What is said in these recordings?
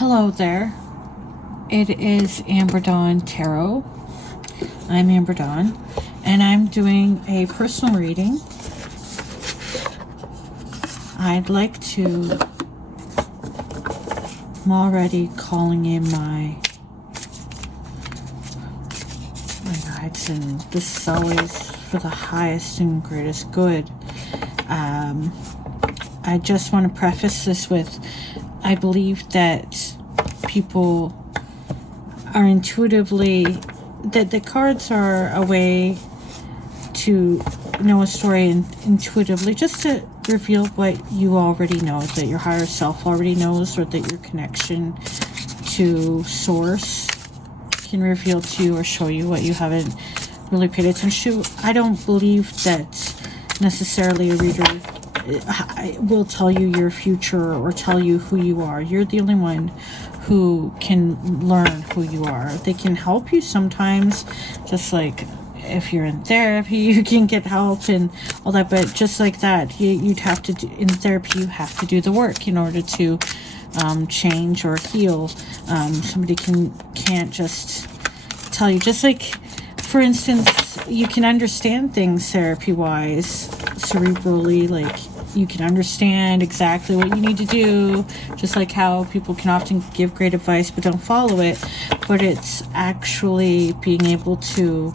Hello there. It is Amber Dawn Tarot. I'm Amber Dawn, and I'm doing a personal reading. I'd like to... I'm already calling in my guides, and this is always for the highest and greatest good. I just want to preface this with, I believe that people are intuitively, that the cards are a way to know a story intuitively, just to reveal what you already know, that your higher self already knows, or that your connection to source can reveal to you or show you what you haven't really paid attention to. I don't believe that necessarily a reader will tell you your future or tell you who you are. You're the only one who can learn who you are. They can help you sometimes, just like if you're in therapy, you can get help and all that, but just like that, you'd have to in therapy, you have to do the work in order to change or heal. Somebody can't just tell you, just like, for instance, you can understand things therapy-wise, cerebrally, like you can understand exactly what you need to do, just like how people can often give great advice but don't follow it. But it's actually being able to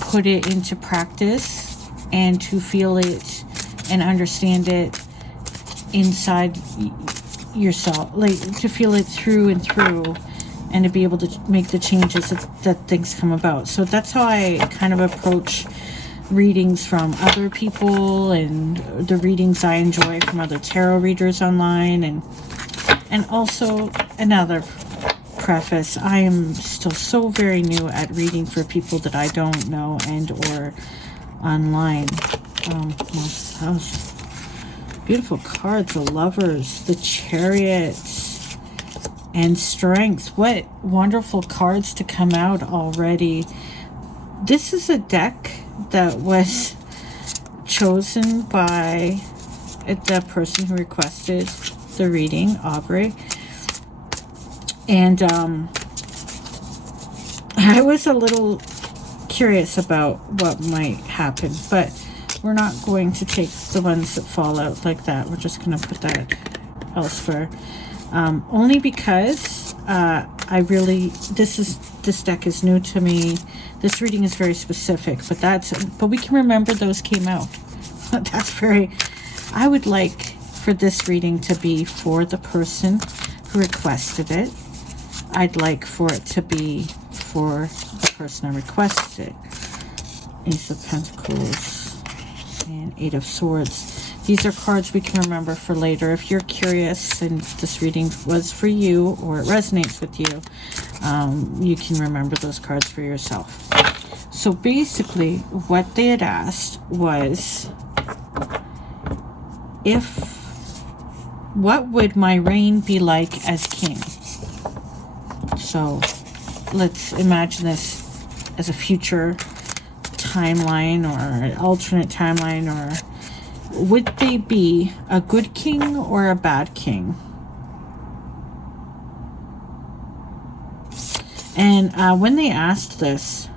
put it into practice and to feel it and understand it inside yourself, like to feel it through and through, and to be able to make the changes that things come about. So that's how I kind of approach readings from other people, and the readings I enjoy from other tarot readers online. And also, another preface, I am still so very new at reading for people that I don't know and or online. Those beautiful cards, the Lovers, the Chariot, and Strength. What wonderful cards to come out already. This is a deck that was chosen by the person who requested the reading, Aubrey. And I was a little curious about what might happen, but we're not going to take the ones that fall out like that. We're just going to put that elsewhere. Only because this deck is new to me. This reading is very specific, but we can remember those came out. I would like for this reading to be for the person who requested it. I'd like for it to be for the person who requested it. Ace of Pentacles and Eight of Swords. These are cards we can remember for later. If you're curious and this reading was for you or it resonates with you, you can remember those cards for yourself. So basically what they had asked was, what would my reign be like as king? So let's imagine this as a future timeline or an alternate timeline, or would they be a good king or a bad king? And when they asked this,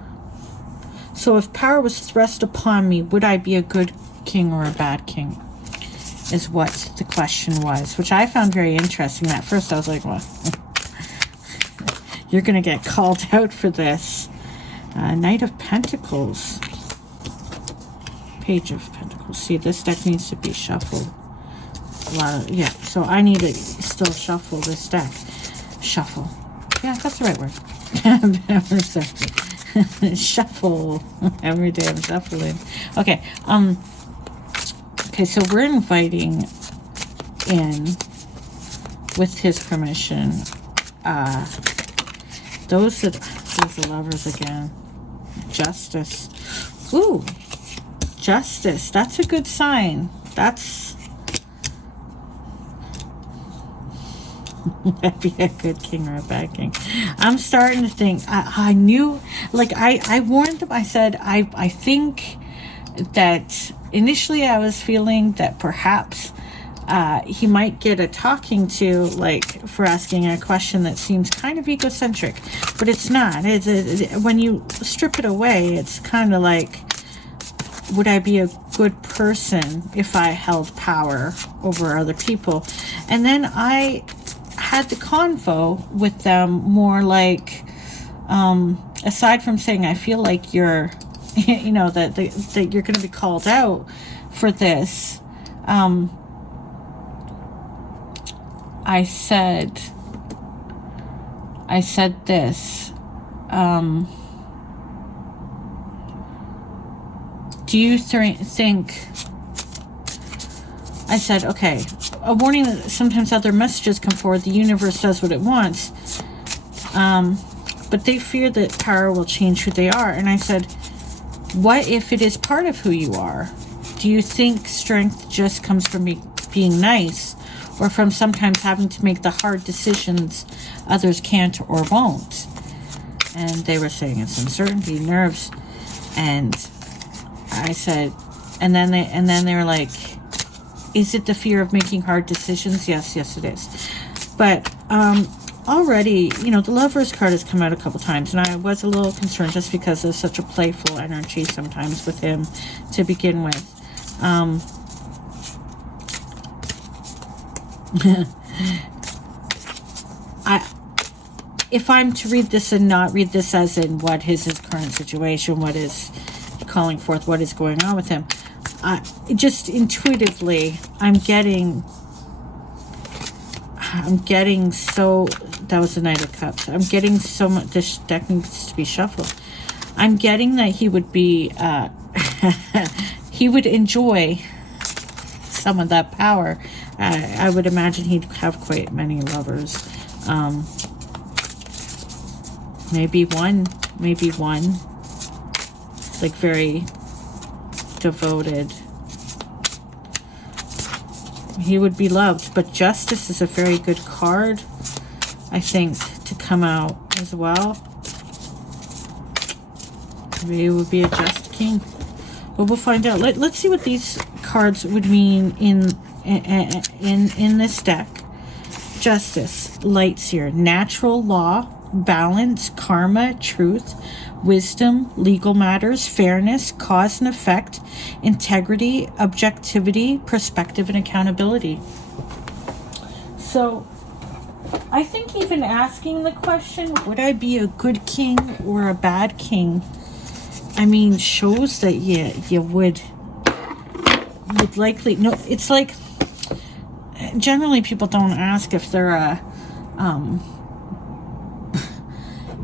so if power was thrust upon me, would I be a good king or a bad king? Is what the question was, which I found very interesting. At first I was like, well, you're going to get called out for this. Knight of Pentacles. Page of Pentacles. See, this deck needs to be shuffled. So I need to still shuffle this deck. Shuffle. Yeah, that's the right word. Shuffle. Every day I'm shuffling. Okay. Okay, so we're inviting in, with his permission, those are Lovers again. Justice. Ooh. Justice. That's a good sign. That's be a good king or a bad king. I'm starting to think, I knew, like I warned them. I said I think that initially I was feeling that perhaps he might get a talking to, like, for asking a question that seems kind of egocentric, but it's not. When you strip it away, it's kind of like, would I be a good person if I held power over other people? And then I had the convo with them more like, aside from saying I feel like you're, you know, that you're going to be called out for this, I said this, do you think, I said, okay, a warning that sometimes other messages come forward, the universe does what it wants, but they fear that power will change who they are. And I said, what if it is part of who you are? Do you think strength just comes from being nice, or from sometimes having to make the hard decisions others can't or won't? And they were saying it's uncertainty, nerves, and I said, and then they were like, is it the fear of making hard decisions? Yes, it is. But already, you know, the Lover's card has come out a couple times, and I was a little concerned just because there's such a playful energy sometimes with him to begin with. If I'm to read this and not read this as in what is his current situation, what is calling forth, what is going on with him, just intuitively, I'm getting so, that was the Knight of Cups. I'm getting so much, this deck needs to be shuffled. I'm getting that he would be, he would enjoy some of that power. I would imagine he'd have quite many lovers. Maybe one, like very devoted. He would be loved, but Justice is a very good card, I think, to come out as well. Maybe it would be a just king. But we'll find out. Let's see what these cards would mean in this deck. Justice, Lightseer, natural law, balance, karma, truth, wisdom, legal matters, fairness, cause and effect, integrity, objectivity, perspective, and accountability. So I think even asking the question, would I be a good king or a bad king, I mean, shows that you would likely, no, it's like, generally people don't ask if they're a,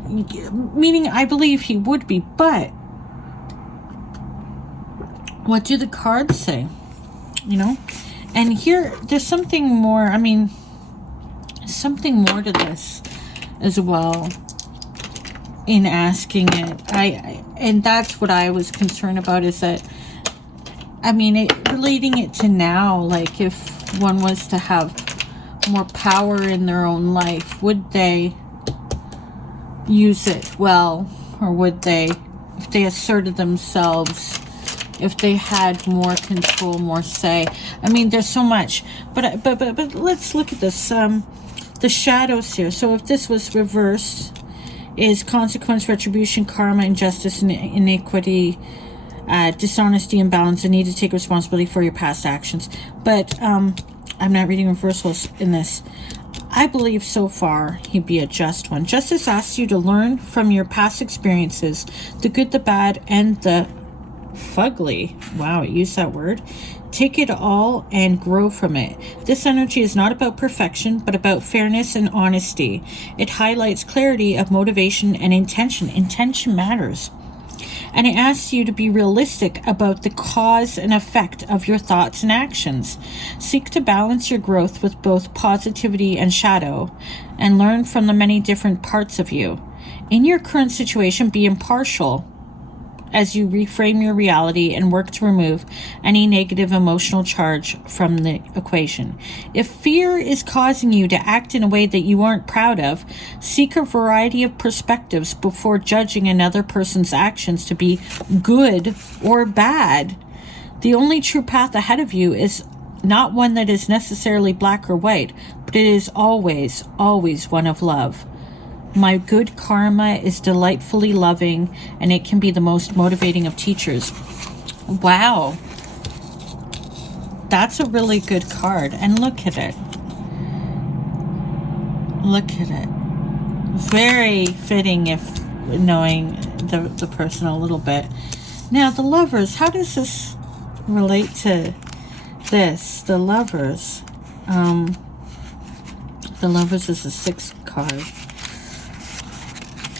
meaning I believe he would be, but what do the cards say? You know? And here, there's something more, I mean, something more to this as well in asking it. And that's what I was concerned about, is that, I mean, relating it to now, like if one was to have more power in their own life, would they use it well, or would they, if they asserted themselves, if they had more control, more say? I mean, there's so much, but let's look at this. The shadows here. So if this was reversed, is consequence, retribution, karma, injustice, and iniquity, dishonesty, imbalance, and need to take responsibility for your past actions. But I'm not reading reversals in this. I believe so far he'd be a just one. Justice asks you to learn from your past experiences, the good, the bad, and the fugly. Wow, it used that word. Take it all and grow from it. This energy is not about perfection, but about fairness and honesty. It highlights clarity of motivation and intention. Intention matters. And it asks you to be realistic about the cause and effect of your thoughts and actions. Seek to balance your growth with both positivity and shadow, and learn from the many different parts of you. In your current situation, be impartial as you reframe your reality and work to remove any negative emotional charge from the equation. If fear is causing you to act in a way that you aren't proud of, seek a variety of perspectives before judging another person's actions to be good or bad. The only true path ahead of you is not one that is necessarily black or white, but it is always, always one of love. My good karma is delightfully loving, and it can be the most motivating of teachers. Wow. That's a really good card. And look at it. Look at it. Very fitting if knowing the person a little bit. Now, the Lovers. How does this relate to this? The Lovers. The Lovers is a 6th card.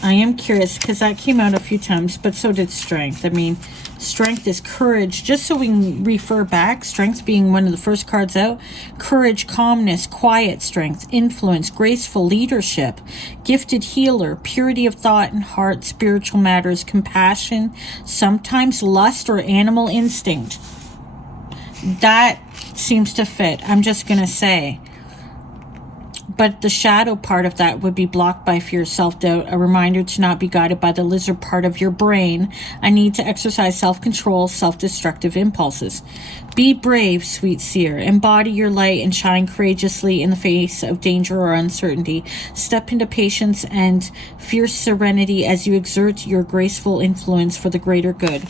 I am curious because that came out a few times, but so did Strength. I mean, Strength is courage. Just so we can refer back, Strength being one of the first cards out. Courage, calmness, quiet strength, influence, graceful leadership, gifted healer, purity of thought and heart, spiritual matters, compassion, sometimes lust or animal instinct. That seems to fit. I'm just going to say. But the shadow part of that would be blocked by fear, self-doubt, a reminder to not be guided by the lizard part of your brain, a need to exercise self-control, self-destructive impulses. Be brave, sweet seer. Embody your light and shine courageously in the face of danger or uncertainty. Step into patience and fierce serenity as you exert your graceful influence for the greater good.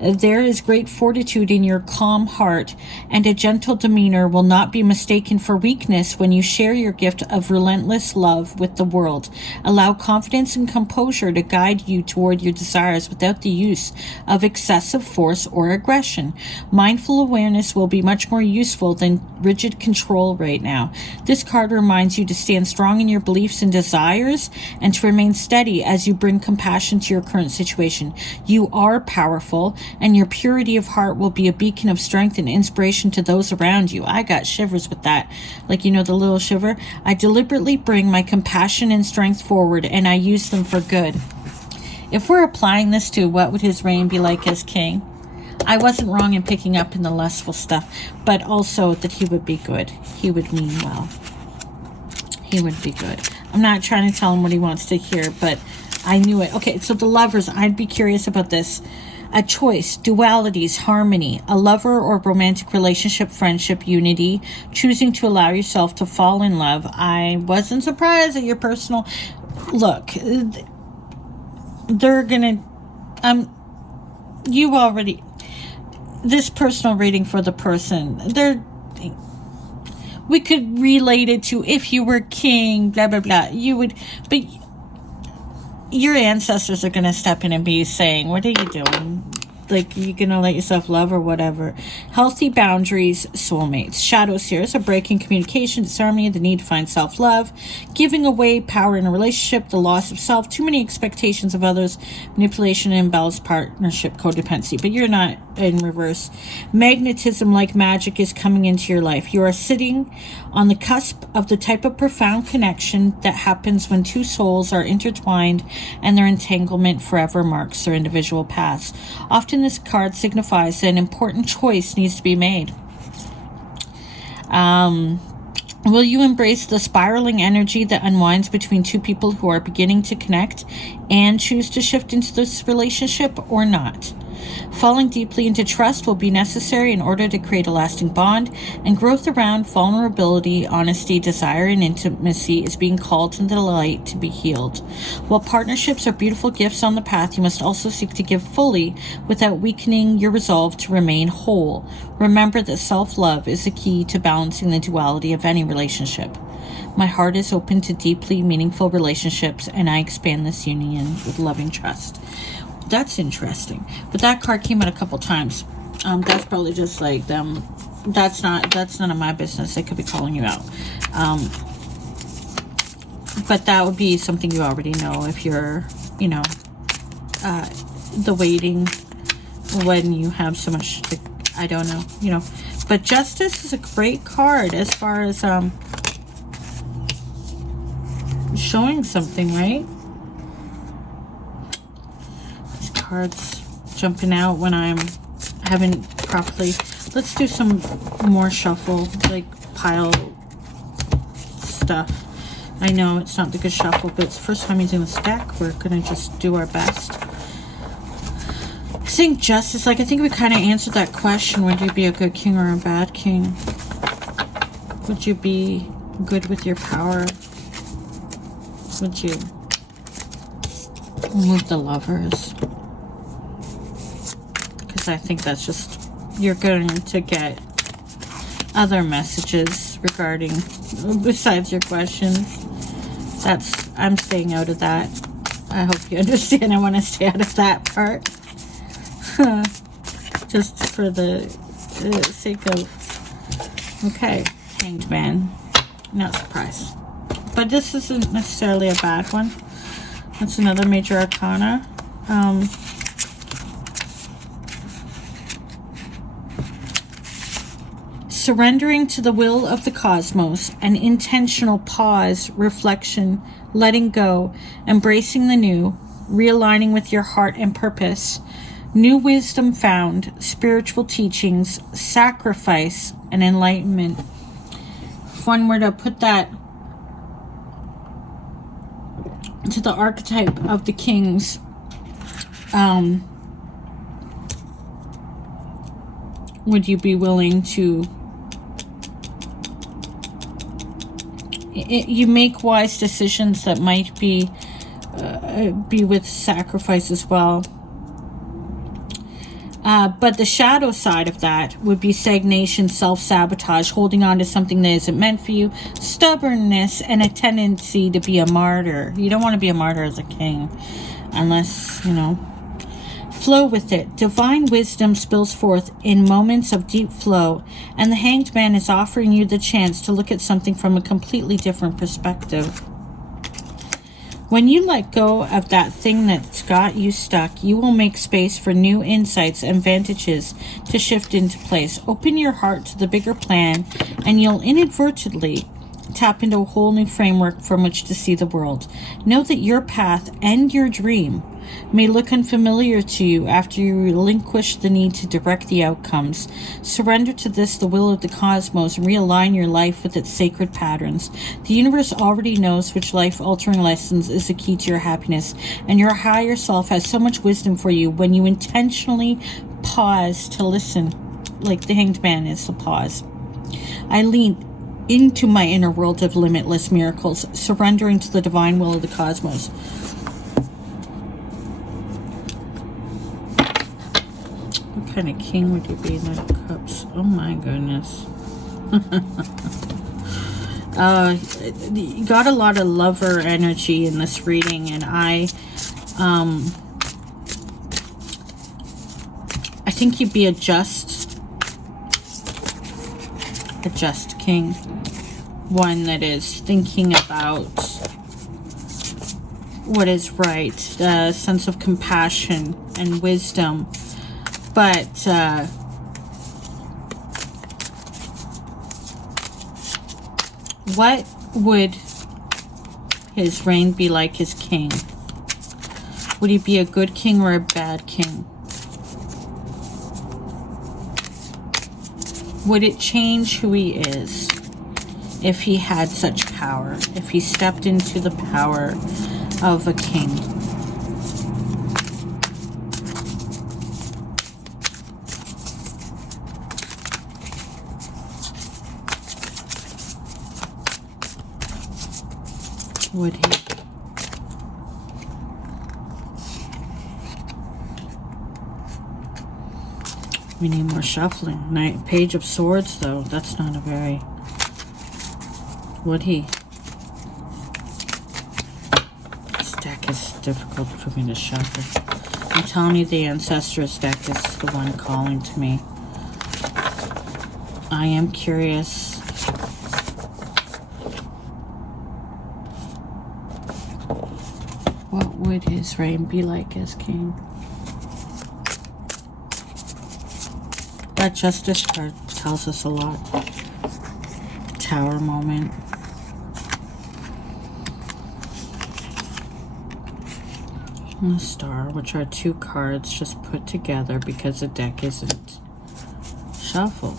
There is great fortitude in your calm heart, and a gentle demeanor will not be mistaken for weakness when you share your gift of relentless love with the world. Allow confidence and composure to guide you toward your desires without the use of excessive force or aggression. Mindful awareness will be much more useful than rigid control right now. This card reminds you to stand strong in your beliefs and desires and to remain steady as you bring compassion to your current situation. You are powerful, and your purity of heart will be a beacon of strength and inspiration to those around you. I got shivers with that. Like, you know, the little shiver. I deliberately bring my compassion and strength forward, and I use them for good. If we're applying this to what would his reign be like as king, I wasn't wrong in picking up in the lustful stuff, but also that he would be good. He would mean well. He would be good. I'm not trying to tell him what he wants to hear, but I knew it. Okay, so the Lovers, I'd be curious about this. A choice, dualities, harmony, a lover or romantic relationship, friendship, unity, choosing to allow yourself to fall in love. I wasn't surprised at your personal... Look, they're gonna... you already... This personal reading for the person, we could relate it to if you were king, blah, blah, blah. You would... But... your ancestors are going to step in and be saying, what are you doing? Like, you're going to let yourself love or whatever. Healthy boundaries, soulmates. Shadow seers are breaking communication, disharmony, the need to find self-love, giving away power in a relationship, the loss of self, too many expectations of others, manipulation, imbalanced partnership, codependency. But you're not in reverse. Magnetism, like magic, is coming into your life. You are sitting on the cusp of the type of profound connection that happens when two souls are intertwined and their entanglement forever marks their individual paths. Often this card signifies that an important choice needs to be made. Will you embrace the spiraling energy that unwinds between two people who are beginning to connect and choose to shift into this relationship or not? Falling deeply into trust will be necessary in order to create a lasting bond, and growth around vulnerability, honesty, desire, and intimacy is being called into the light to be healed. While partnerships are beautiful gifts on the path, you must also seek to give fully without weakening your resolve to remain whole. Remember that self-love is the key to balancing the duality of any relationship. My heart is open to deeply meaningful relationships, and I expand this union with loving trust. That's interesting. But that card came out a couple times. That's probably just like them. That's none of my business. They could be calling you out. But that would be something you already know if you're, the waiting when you have so much, I don't know, But Justice is a great card as far as showing something, right? Cards jumping out when I haven't properly. Let's do some more shuffle, like pile stuff. I know it's not the good shuffle, but it's the first time using the stack. We're gonna just do our best. I think Justice, I think we kind of answered that question. Would you be a good king or a bad king? Would you be good with your power? Would you remove the Lovers? Because I think that's just, you're going to get other messages regarding, besides your questions. I'm staying out of that. I hope you understand. I want to stay out of that part. Just for the sake of, okay, Hanged Man. Not surprised. But this isn't necessarily a bad one. That's another major arcana. Surrendering to the will of the cosmos, an intentional pause, reflection, letting go, embracing the new, realigning with your heart and purpose, new wisdom found, spiritual teachings, sacrifice, and enlightenment. If one were to put that to the archetype of the kings, would you be willing to, you make wise decisions that might be with sacrifice as well. But the shadow side of that would be stagnation, self-sabotage, holding on to something that isn't meant for you, stubbornness, and a tendency to be a martyr. You don't want to be a martyr as a king, unless, you know. Flow with it. Divine wisdom spills forth in moments of deep flow, and the Hanged Man is offering you the chance to look at something from a completely different perspective. When you let go of that thing that's got you stuck, you will make space for new insights and vantages to shift into place. Open your heart to the bigger plan, and you'll inadvertently tap into a whole new framework from which to see the world. Know that your path and your dream may look unfamiliar to you after you relinquish the need to direct the outcomes. Surrender to this, the will of the cosmos, and realign your life with its sacred patterns. The universe already knows which life-altering lessons is the key to your happiness, and your higher self has so much wisdom for you when you intentionally pause to listen, like the Hanged Man is the pause. I lean into my inner world of limitless miracles, surrendering to the divine will of the cosmos. What kind of king would you be in the cups? Oh my goodness. You got a lot of lover energy in this reading, and I think you'd be a just king. One that is thinking about what is right, the sense of compassion and wisdom. But what would his reign be like as king? Would he be a good king or a bad king? Would it change who he is if he had such power, if he stepped into the power of a king? Would he? We need more shuffling. Page of Swords, though. That's not a very... Would he? This deck is difficult for me to shuffle. I'm telling you, the Ancestors deck is the one calling to me. I am curious. What would his reign be like as king? That Justice card tells us a lot. Tower moment. And the Star, which are two cards just put together because the deck isn't shuffled.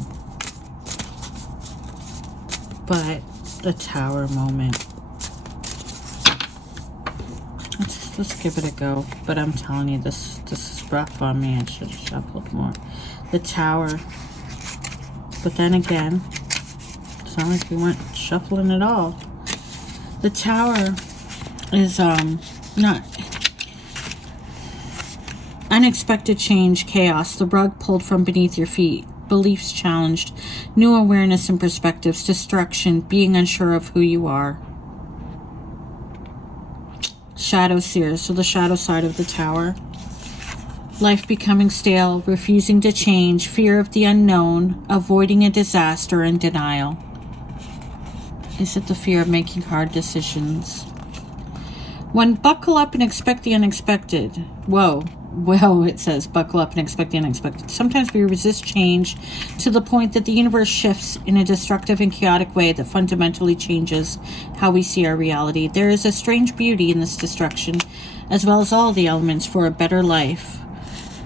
But the Tower moment. Let's give it a go. But I'm telling you, this is rough on me. I should have shuffled more. The Tower. But then again, It's not like we went shuffling at all. The Tower is not unexpected change, chaos, the rug pulled from beneath your feet, beliefs challenged, new awareness and perspectives, destruction, being unsure of who you are. Shadow seer, so the shadow side of the Tower. Life becoming stale, refusing to change, fear of the unknown, avoiding a disaster, and denial. Is it the fear of making hard decisions? When buckle up and expect the unexpected. Whoa. Well, it says buckle up and expect the unexpected. Sometimes we resist change to the point that the universe shifts in a destructive and chaotic way that fundamentally changes how we see our reality. There is a strange beauty in this destruction, as well as all the elements for a better life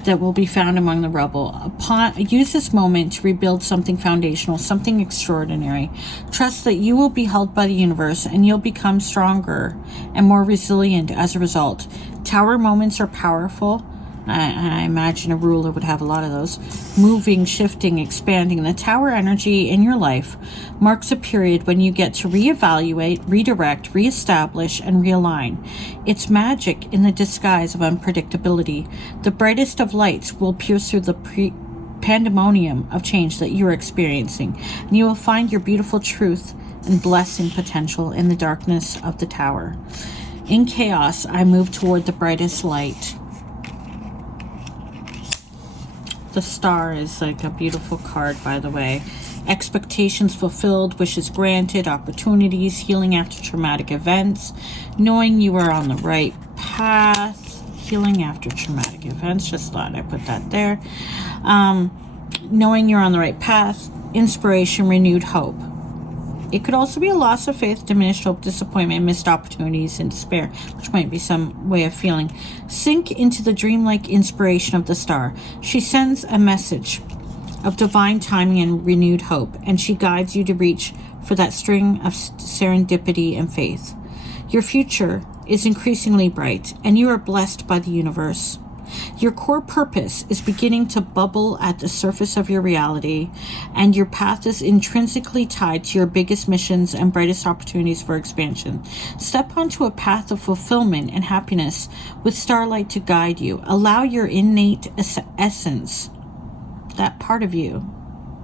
that will be found among the rubble. Use this moment to rebuild something foundational, something extraordinary. Trust that you will be held by the universe and you'll become stronger and more resilient as a result. Tower moments are powerful. I imagine a ruler would have a lot of those. Moving, shifting, expanding. The Tower energy in your life marks a period when you get to reevaluate, redirect, reestablish, and realign. It's magic in the disguise of unpredictability. The brightest of lights will pierce through the pandemonium of change that you're experiencing, and you will find your beautiful truth and blessing potential in the darkness of the Tower. In chaos, I move toward the brightest light. The Star is like a beautiful card, by the way. Expectations fulfilled, wishes granted, opportunities, healing after traumatic events, knowing you are on the right path, healing after traumatic events, just thought I put that there. Knowing you're on the right path, inspiration, renewed hope. It could also be a loss of faith, diminished hope, disappointment, missed opportunities, and despair, which might be some way of feeling. Sink into the dreamlike inspiration of the Star. She sends a message of divine timing and renewed hope, and she guides you to reach for that string of serendipity and faith. Your future is increasingly bright, and you are blessed by the universe. Your core purpose is beginning to bubble at the surface of your reality, and your path is intrinsically tied to your biggest missions and brightest opportunities for expansion. Step onto a path of fulfillment and happiness with starlight to guide you. Allow your innate essence, that part of you,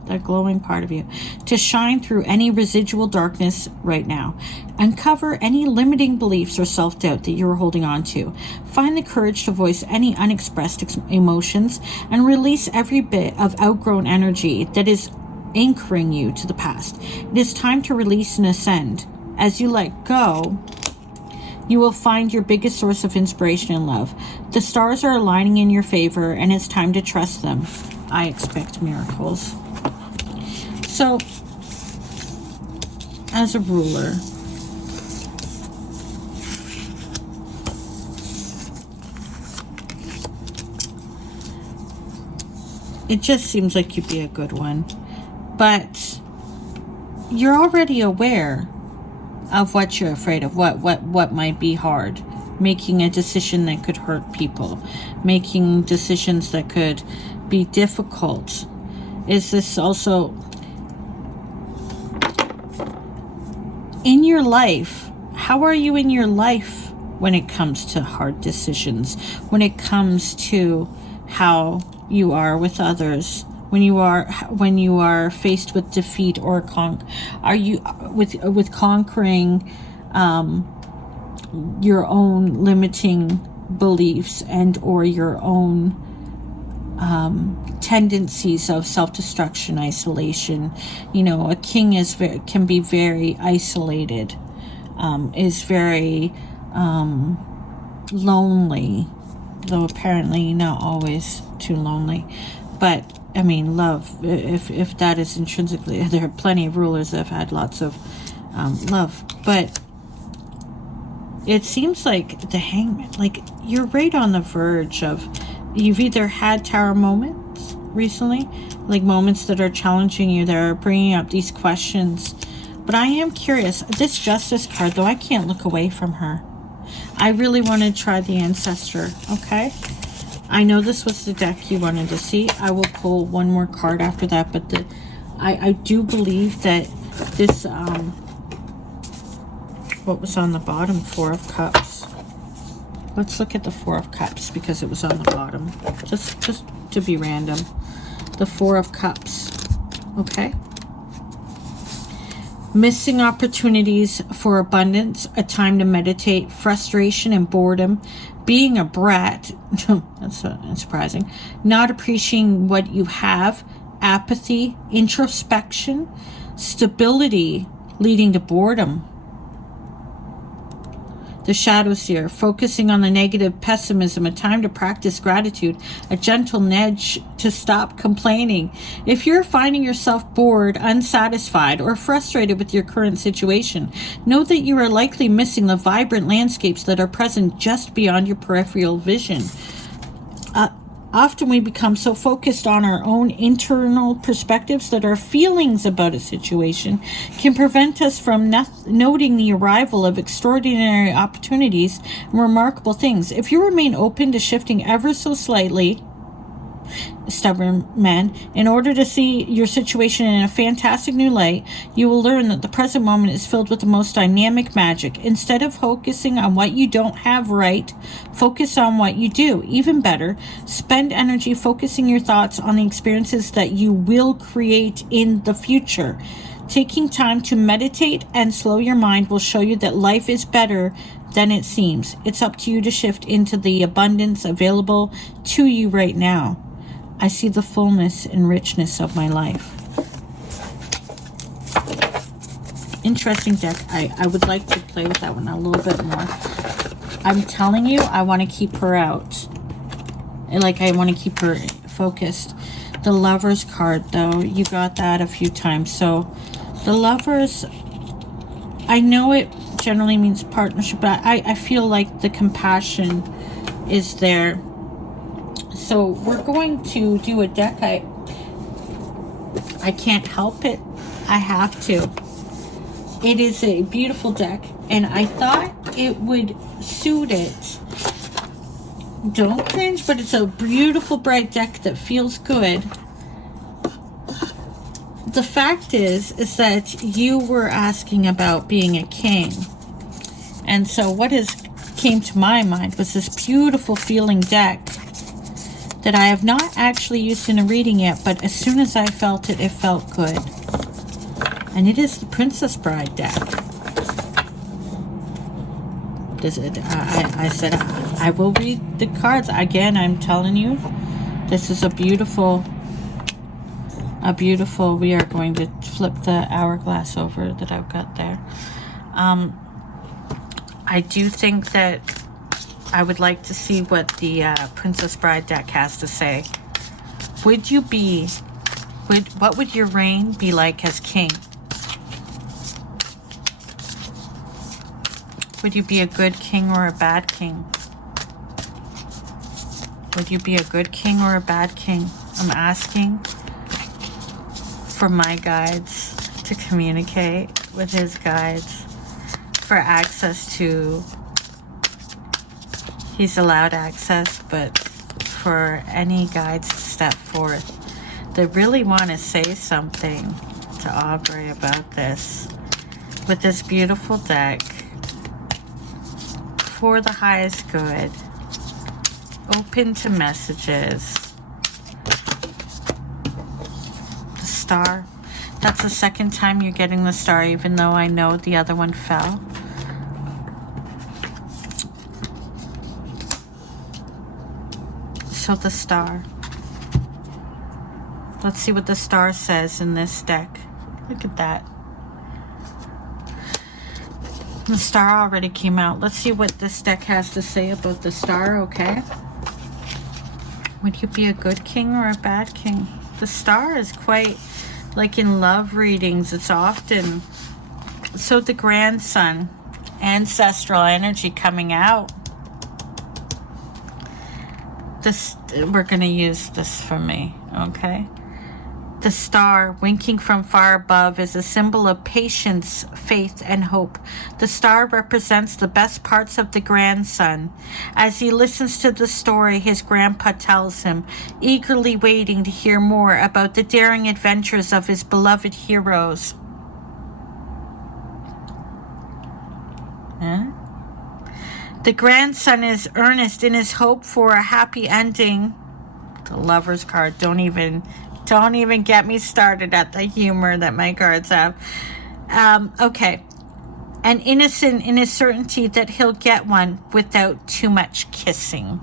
that glowing part of you, to shine through any residual darkness right now. Uncover any limiting beliefs or self-doubt that you're holding on to. Find the courage to voice any unexpressed emotions and release every bit of outgrown energy that is anchoring you to the past. It is time to release and ascend. As you let go, you will find your biggest source of inspiration and love. The stars are aligning in your favor, and it's time to trust them. I expect miracles. So, as a ruler, it just seems like you'd be a good one. But you're already aware of what you're afraid of, what might be hard. Making a decision that could hurt people. Making decisions that could be difficult. Is this also in your life? How are you in your life when it comes to hard decisions? When it comes to how you are with others? When you are faced with defeat or are you with conquering your own limiting beliefs and or your own tendencies of self-destruction, isolation? You know, a king can be very isolated, is very lonely, though apparently not always too lonely. But I mean, love, if that is intrinsically, there are plenty of rulers that have had lots of love, but it seems like the Hangman, like you're right on the verge of, you've either had tower moments recently, like moments that are challenging you, that are bringing up these questions. But I am curious, this Justice card, though, I can't look away from her. I really want to try the Ancestor, okay? I know this was the deck you wanted to see. I will pull one more card after that, but I do believe that This, what was on the bottom? Four of Cups. Let's look at the Four of Cups because it was on the bottom. Just to be random. The Four of Cups. Okay. Missing opportunities for abundance, a time to meditate, frustration and boredom, being a brat, that's surprising, not appreciating what you have, apathy, introspection, stability leading to boredom. The Shadow Seer, focusing on the negative, pessimism, a time to practice gratitude, a gentle nudge to stop complaining. If you're finding yourself bored, unsatisfied, or frustrated with your current situation, know that you are likely missing the vibrant landscapes that are present just beyond your peripheral vision. Often we become so focused on our own internal perspectives that our feelings about a situation can prevent us from noting the arrival of extraordinary opportunities and remarkable things. If you remain open to shifting ever so slightly, stubborn man, in order to see your situation in a fantastic new light, you will learn that the present moment is filled with the most dynamic magic. Instead of focusing on what you don't have right, focus on what you do. Even better, spend energy focusing your thoughts on the experiences that you will create in the future. Taking time to meditate and slow your mind will show you that life is better than it seems. It's up to you to shift into the abundance available to you right now. I see the fullness and richness of my life. Interesting deck. I would like to play with that one a little bit more. I'm telling you, I want to keep her out. I want to keep her focused. The Lovers card, though, you got that a few times. So, the Lovers, I know it generally means partnership, but I feel like the compassion is there. So we're going to do a deck. I can't help it. I have to. It is a beautiful deck, and I thought it would suit it. Don't cringe, but it's a beautiful, bright deck that feels good. The fact is that you were asking about being a king. And so what came to my mind was this beautiful feeling deck that I have not actually used in a reading yet, but as soon as I felt it, it felt good. And it is the Princess Bride deck. I said I will read the cards. Again, I'm telling you, this is a beautiful, we are going to flip the hourglass over that I've got there. I do think that I would like to see what the Princess Bride deck has to say. What would your reign be like as king? Would you be a good king or a bad king? Would you be a good king or a bad king? I'm asking for my guides to communicate with his guides for access to... He's allowed access, but for any guides to step forth that really want to say something to Aubrey about this, with this beautiful deck, for the highest good, open to messages. The Star. That's the second time you're getting the Star, even though I know the other one fell. So the Star. Let's see what the Star says in this deck. Look at that. The Star already came out. Let's see what this deck has to say about the Star, okay? Would you be a good king or a bad king? The Star is quite, like in love readings, it's often... So the grandson, ancestral energy coming out. This, we're going to use this for me, okay? The Star, winking from far above, is a symbol of patience, faith, and hope. The Star represents the best parts of the grandson. As he listens to the story his grandpa tells him, eagerly waiting to hear more about the daring adventures of his beloved heroes. The grandson is earnest in his hope for a happy ending. The Lover's card. Don't even get me started at the humor that my cards have. Okay. And innocent in his certainty that he'll get one without too much kissing.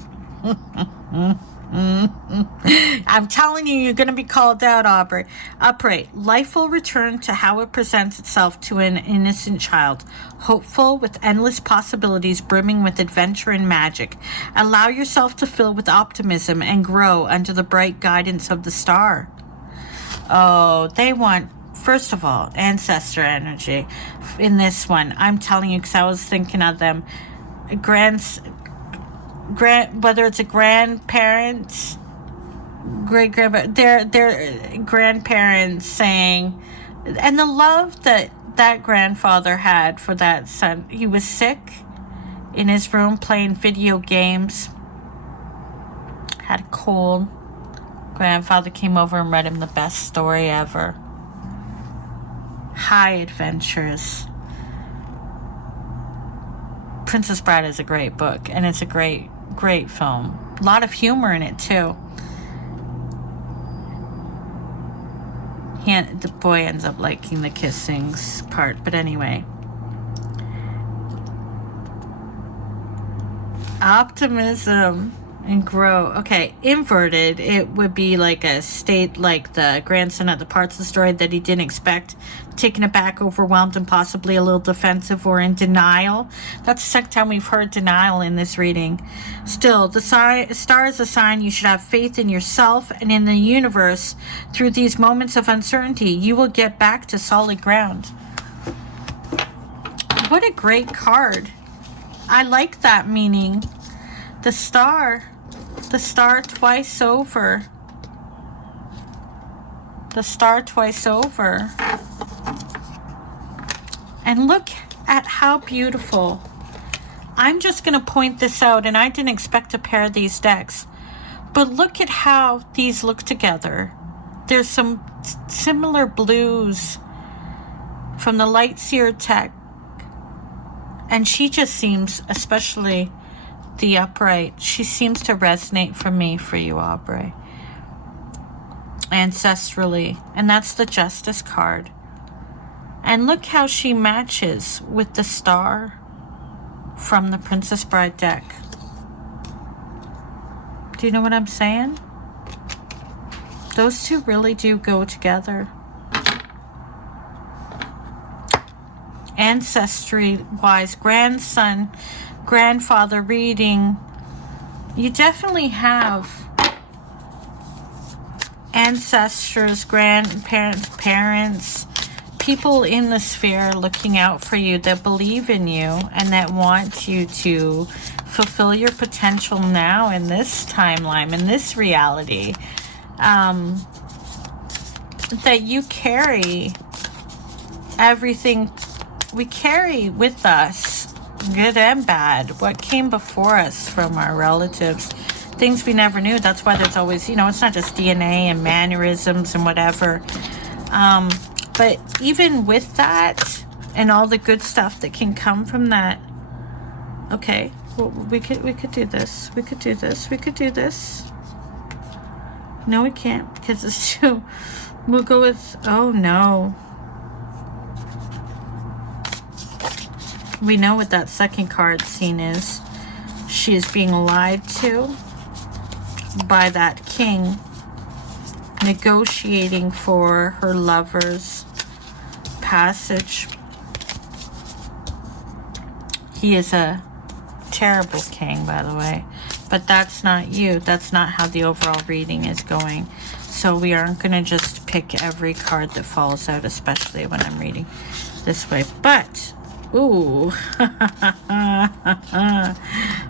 I'm telling you, you're going to be called out, Aubrey. Upright. Life will return to how it presents itself to an innocent child, hopeful with endless possibilities, brimming with adventure and magic. Allow yourself to fill with optimism and grow under the bright guidance of the star. Oh, they want, first of all, ancestor energy in this one. I'm telling you, because I was thinking of them. Whether it's a grandparent, their grandparents saying, and the love that grandfather had for that son. He was sick in his room playing video games, had a cold. Grandfather came over and read him the best story ever. High adventures. Princess Bride is a great book, and it's a great film. A lot of humor in it too. The boy ends up liking the kissing part, but anyway. Optimism and grow. Okay, inverted, it would be like a state like the grandson at the parts of the story that he didn't expect, taken aback, overwhelmed, and possibly a little defensive or in denial. That's the second time we've heard denial in this reading. Still, the star is a sign you should have faith in yourself and in the universe. Through these moments of uncertainty, you will get back to solid ground. What a great card. I like that meaning. The star twice over. The star twice over. And look at how beautiful. I'm just going to point this out, and I didn't expect to pair these decks. But look at how these look together. There's some similar blues from the Lightseer tech. And she just seems, especially the upright, she seems to resonate for me, for you, Aubrey. Ancestrally. And that's the Justice card. And look how she matches with the star from the Princess Bride deck. Do you know what I'm saying? Those two really do go together. Ancestry-wise, grandson, grandfather reading, you definitely have ancestors, grandparents, parents, people in the sphere looking out for you that believe in you and that want you to fulfill your potential now in this timeline, in this reality. That you carry everything we carry with us, good and bad, what came before us from our relatives, things we never knew. That's why there's always, it's not just DNA and mannerisms and whatever. But even with that and all the good stuff that can come from that, okay, well, we could do this. We could do this. We could do this. No, we can't, because it's too. We'll go with. Oh no. We know what that second card scene is. She is being lied to by that king, negotiating for her lover's passage. He is a terrible king, by the way, but that's not you. That's not how the overall reading is going. So we aren't going to just pick every card that falls out, especially when I'm reading this way. But ooh,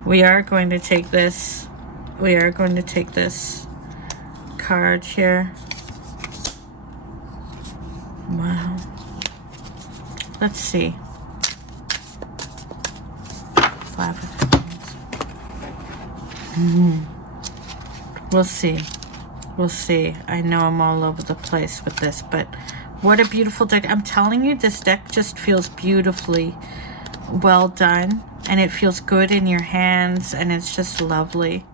we are going to take this. We are going to take this card here. Wow. Let's see. Five of Wands. We'll see. We'll see. I know I'm all over the place with this, but what a beautiful deck. I'm telling you, this deck just feels beautifully well done. and it feels good in your hands, and it's just lovely.